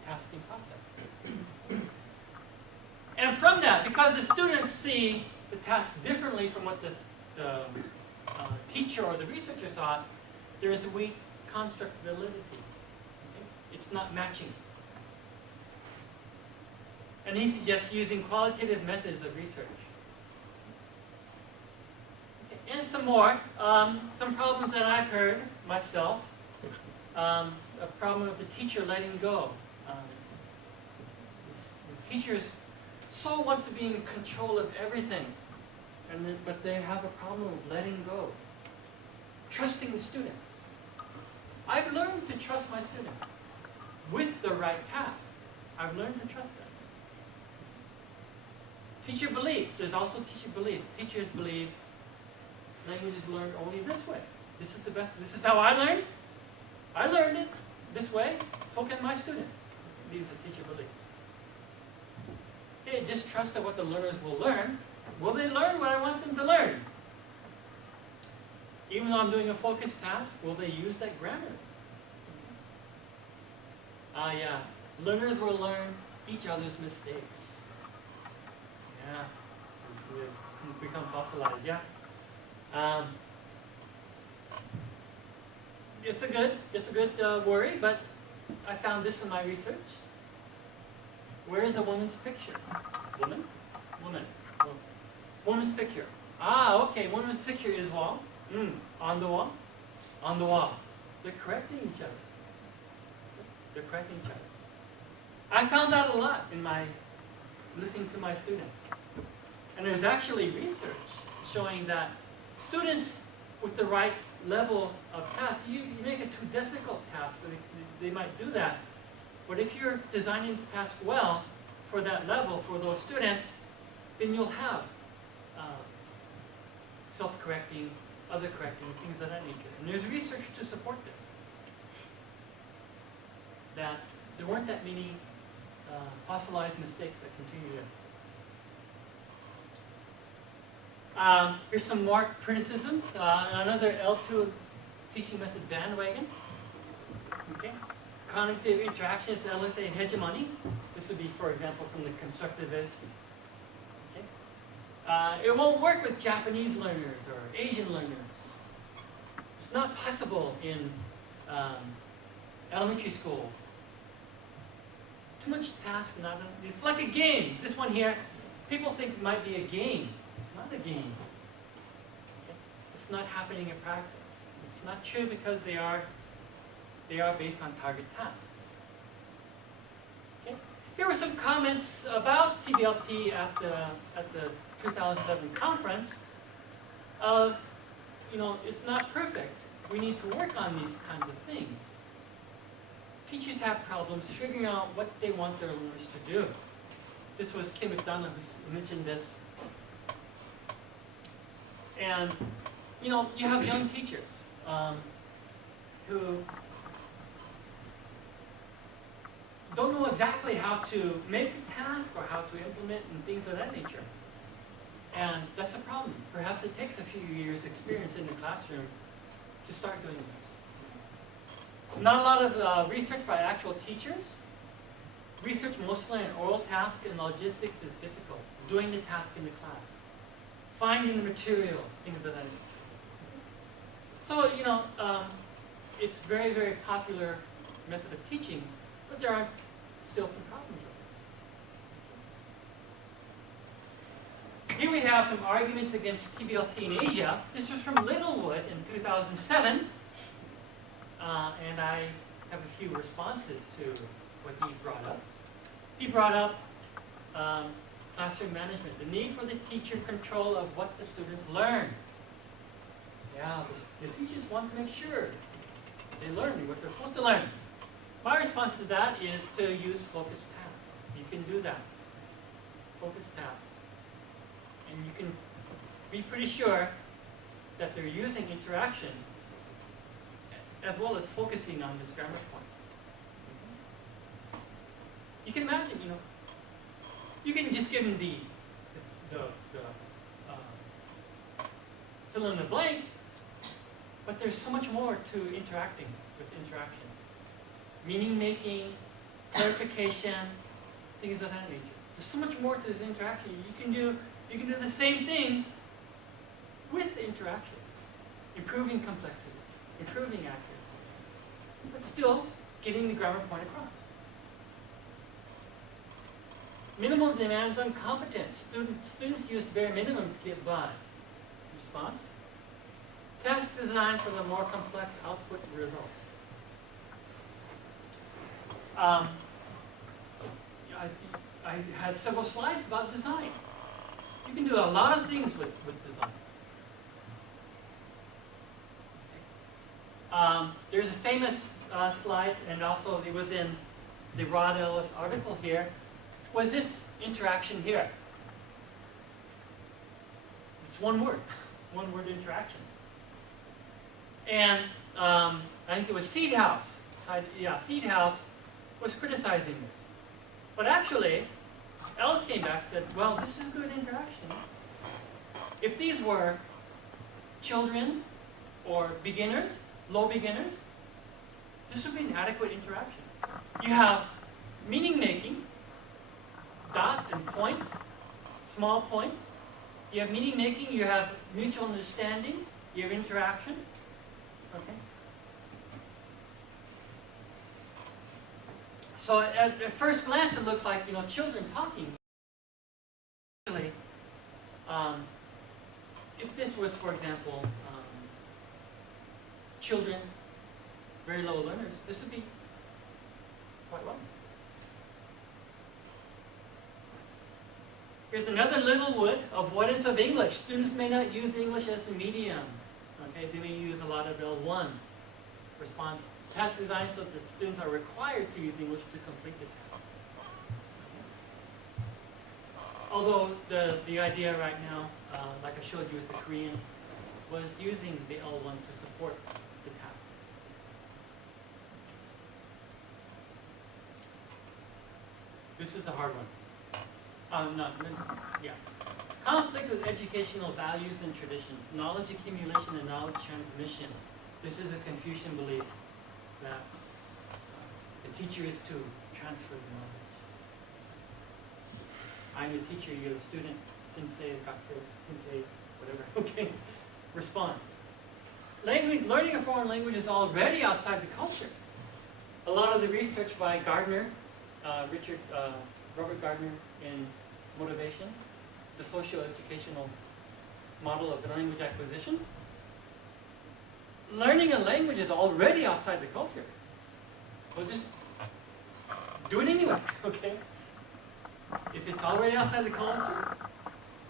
Tasking process. And from that, because the students see the task differently from what the teacher or the researcher saw, there is a weak construct validity. Okay? It's not matching. And he suggests using qualitative methods of research. Okay. And some more. Some problems that I've heard myself. A problem of the teacher letting go. The teachers so want to be in control of everything, but they have a problem of letting go. Trusting the students. I've learned to trust my students with the right task. I've learned to trust them. Teacher beliefs. There's also teacher beliefs. Teachers believe language is learned only this way. This is the best. This is how I learned. I learned it this way. So can my students. These are teacher beliefs. Okay, distrust of what the learners will learn. Will they learn what I want them to learn? Even though I'm doing a focus task, will they use that grammar? Yeah. Learners will learn each other's mistakes. Yeah. We become fossilized, yeah. It's a good worry, but I found this in my research. Where is a woman's picture? Woman? Woman. Woman's picture. Ah, okay, woman's picture is wall. On the wall? On the wall. They're correcting each other. They're correcting each other. I found that a lot in my listening to my students. And there's actually research showing that students with the right level of task, you make it too difficult task, so they might do that. But if you're designing the task well for that level, for those students, then you'll have self-correcting, other correcting, things of that nature. And there's research to support this. That there weren't that many fossilized mistakes that continue there. Here's some more criticisms. Another L2 teaching method bandwagon. Okay. Cognitive interaction is LSA and hegemony. This would be, for example, from the constructivist. Okay. It won't work with Japanese learners or Asian learners. It's not possible in elementary schools. Too much task, it's like a game. This one here, people think it might be a game. It's not a game. Okay? It's not happening in practice. It's not true because they are based on target tasks. Okay? Here were some comments about TBLT at the 2011 conference of, it's not perfect. We need to work on these kinds of things. Teachers have problems figuring out what they want their learners to do. This was Kim McDonough who mentioned this. And, you have young teachers who don't know exactly how to make the task or how to implement and things of that nature. And that's a problem. Perhaps it takes a few years' experience in the classroom to start doing this. Not a lot of research by actual teachers. Research mostly on oral tasks and logistics is difficult. Doing the task in the class. Finding the materials, things of that nature. So, it's a very, very popular method of teaching, but there are still some problems with it. Here we have some arguments against TBLT in Asia. This was from Littlewood in 2007. And I have a few responses to what he brought up. He brought up classroom management, the need for the teacher control of what the students learn. Yeah, the teachers want to make sure they learn what they're supposed to learn. My response to that is to use focused tasks. You can do that. Focused tasks. And you can be pretty sure that they're using interaction as well as focusing on this grammar point. You can imagine, you can just give them the fill in the blank, but there's so much more to interacting with interaction. Meaning making, clarification, things of that nature. There's so much more to this interaction. You can do the same thing with interaction, improving complexity, improving accuracy, but still getting the grammar point across. Minimal demands on competence. Students used bare minimum to get by. Response? Task designs for the more complex output results. I had several slides about design. You can do a lot of things with design. There's a famous slide, and also it was in the Rod Ellis article here, was this interaction here. It's one word interaction. And I think it was Seed House. Seed House was criticizing this. But actually, Ellis came back and said, well, this is good interaction. If these were children or beginners, low beginners, this would be an adequate interaction. You have meaning making, dot and point, small point. You have meaning making, you have mutual understanding, you have interaction. Okay. So at first glance, it looks like children talking. Actually, if this was, for example, children, very low learners, this would be quite well. Here's another Littlewood of what is of English. Students may not use English as the medium. Okay, they may use a lot of L1 response. task design so that students are required to use English to complete the task. Although the idea right now, like I showed you with the Korean, was using the L1 to support the task. This is the hard one. Yeah. Conflict with educational values and traditions, knowledge accumulation and knowledge transmission. This is a Confucian belief that the teacher is to transfer the knowledge. I'm a teacher, you're a student, sensei, whatever, okay? Response. Learning a foreign language is already outside the culture. A lot of the research by Gardner, Robert Gardner in Motivation, the socio-educational model of language acquisition. Learning a language is already outside the culture. So just do it anyway, okay? If it's already outside the culture,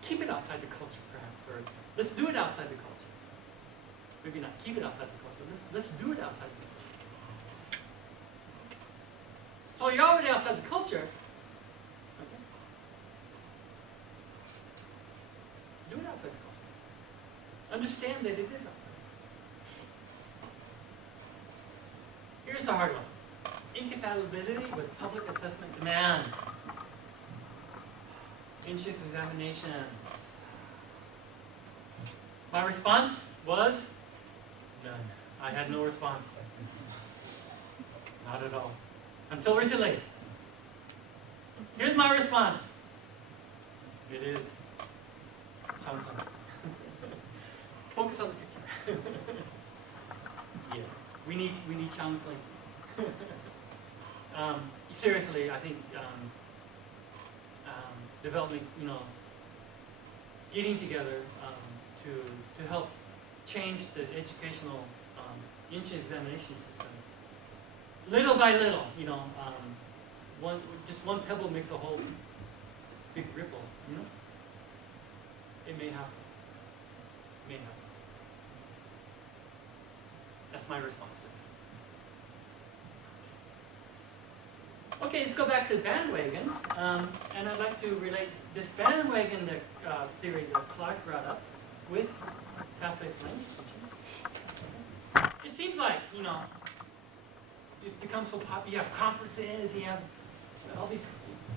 keep it outside the culture perhaps, or let's do it outside the culture. Maybe not keep it outside the culture, let's do it outside the culture. So you're already outside the culture, okay? Do it outside the culture. Understand that it is outside. Here's a hard one. Incompatibility with public assessment demands. Entrance examinations. My response was none. I had no response. Not at all. Until recently. Here's my response. It is something. Focus on the picture. Yeah. We need Shankling. Seriously, I think developing, getting together to help change the educational entrance examination system, little by little, just one pebble makes a whole big ripple, It may happen. It may happen. That's my response. Okay, let's go back to bandwagons, and I'd like to relate this bandwagon theory that Clark brought up with task-based language teaching. It seems like, it becomes so popular. You have conferences, you have all these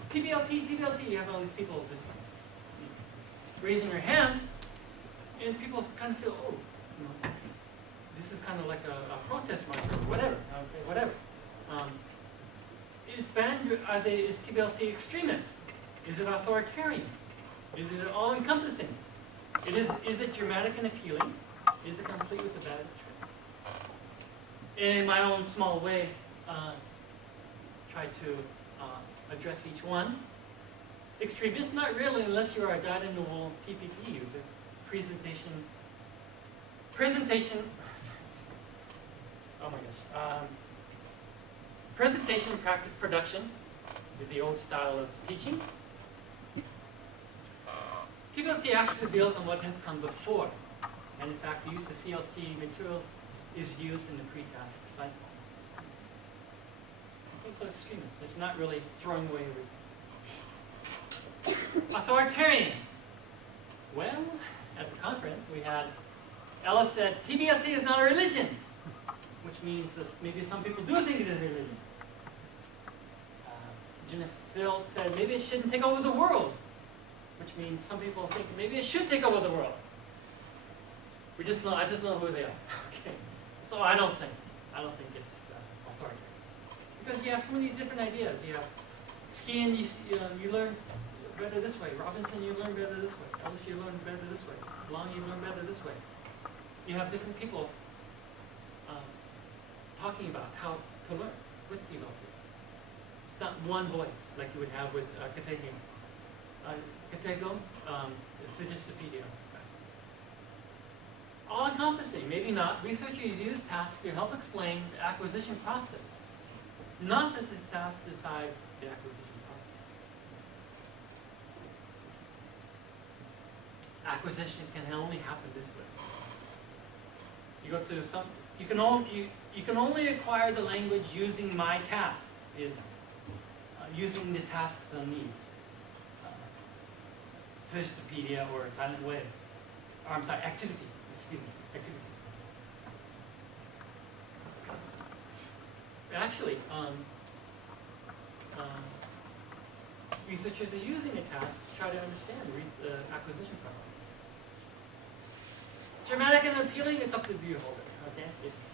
TBLT, you have all these people just raising their hands, and people kind of feel, this is kind of like a protest march or whatever. Okay, whatever. Is TBLT extremist? Is it authoritarian? Is it all-encompassing? Is it dramatic and appealing? Is it complete with the bad traits? In my own small way, try to address each one. Extremist, not really, unless you are a dyed-in-the-wool PPP user. Presentation. Oh my gosh. Presentation, practice, production is the old style of teaching. TBLT actually builds on what has come before, and in fact, the use of CLT materials is used in the pre-task cycle. Okay, so extremist. It's not really throwing away everything. Authoritarian. Well, at the conference, we had Ella said, TBLT is not a religion, which means that maybe some people do think it is a religion. Jennifer Phil said, maybe it shouldn't take over the world, which means some people think maybe it should take over the world. I just know who they are. Okay, so I don't think it's authoritarian, because you have so many different ideas. You have skiing, you learn better this way. Robinson, you learn better this way. Ellis, you learn better this way. Long, you learn better this way. You have different people talking about how to learn with TBLT. It's not one voice like you would have with Katego. Decisionmaking. All-encompassing, maybe not. Researchers use tasks to help explain the acquisition process, not that the tasks decide the acquisition process. Acquisition can only happen this way. You go to you can only acquire the language using my tasks, is using the tasks on these. Decisionpedia or Silent Wave. Or I'm sorry, activity. Excuse me, activity. Actually, researchers are using a task to try to understand the acquisition process. Dramatic and appealing, it's up to the view holder. Okay, it's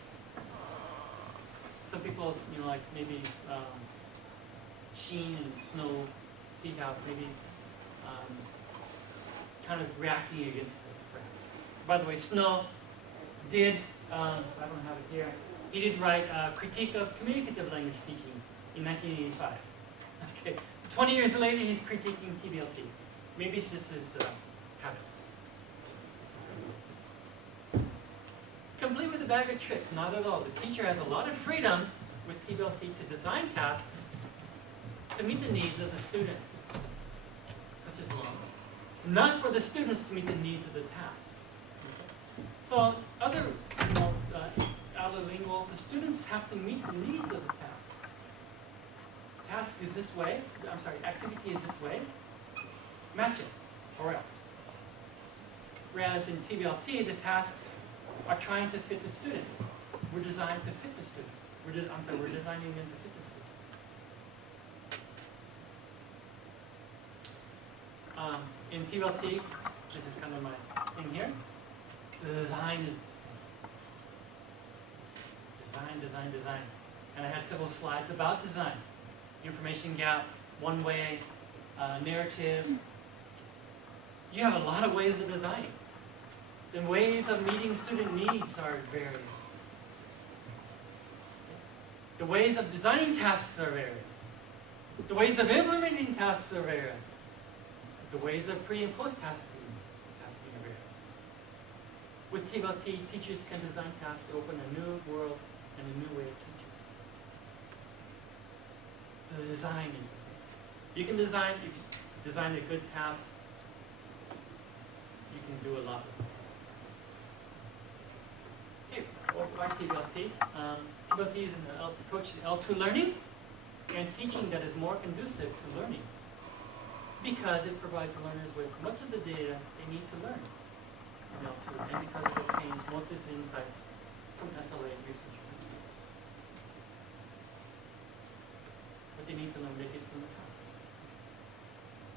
some people, like maybe sheen and snow, sea house, maybe kind of reacting against this, perhaps. By the way, Snow did, I don't have it here, he did write a critique of communicative language teaching in 1985. Okay, 20 years later, he's critiquing TBLT. Maybe it's just his habit. Complete with a bag of tricks, not at all. The teacher has a lot of freedom with TBLT to design tasks to meet the needs of the students, such as long. Not for the students to meet the needs of the tasks. Okay? So other, lingual, the students have to meet the needs of the tasks. Task is this way, I'm sorry, activity is this way, match it, or else. Whereas in TBLT, the tasks are trying to fit the student. We're designed to fit the students. We're designing them to fit the students. In TBLT, this is kind of my thing here, the design is design. And I had several slides about design. Information gap, one way, narrative. You have a lot of ways of designing. The ways of meeting student needs are various. The ways of designing tasks are various. The ways of implementing tasks are various. The ways of pre and post tasking are various. With TBLT, teachers can design tasks to open a new world and a new way of teaching. The design is the thing. You can design, if you design a good task, you can do a lot of it. Okay, why TBLT? TBLT is an approach to L2 learning and teaching that is more conducive to learning because it provides learners with much of the data they need to learn in L2, and because it obtains most of the insights from SLA research. What they need to learn, they get from the task.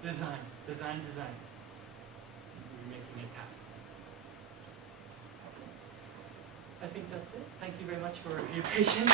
Design. You're making a task. I think that's it. Thank you very much for your patience.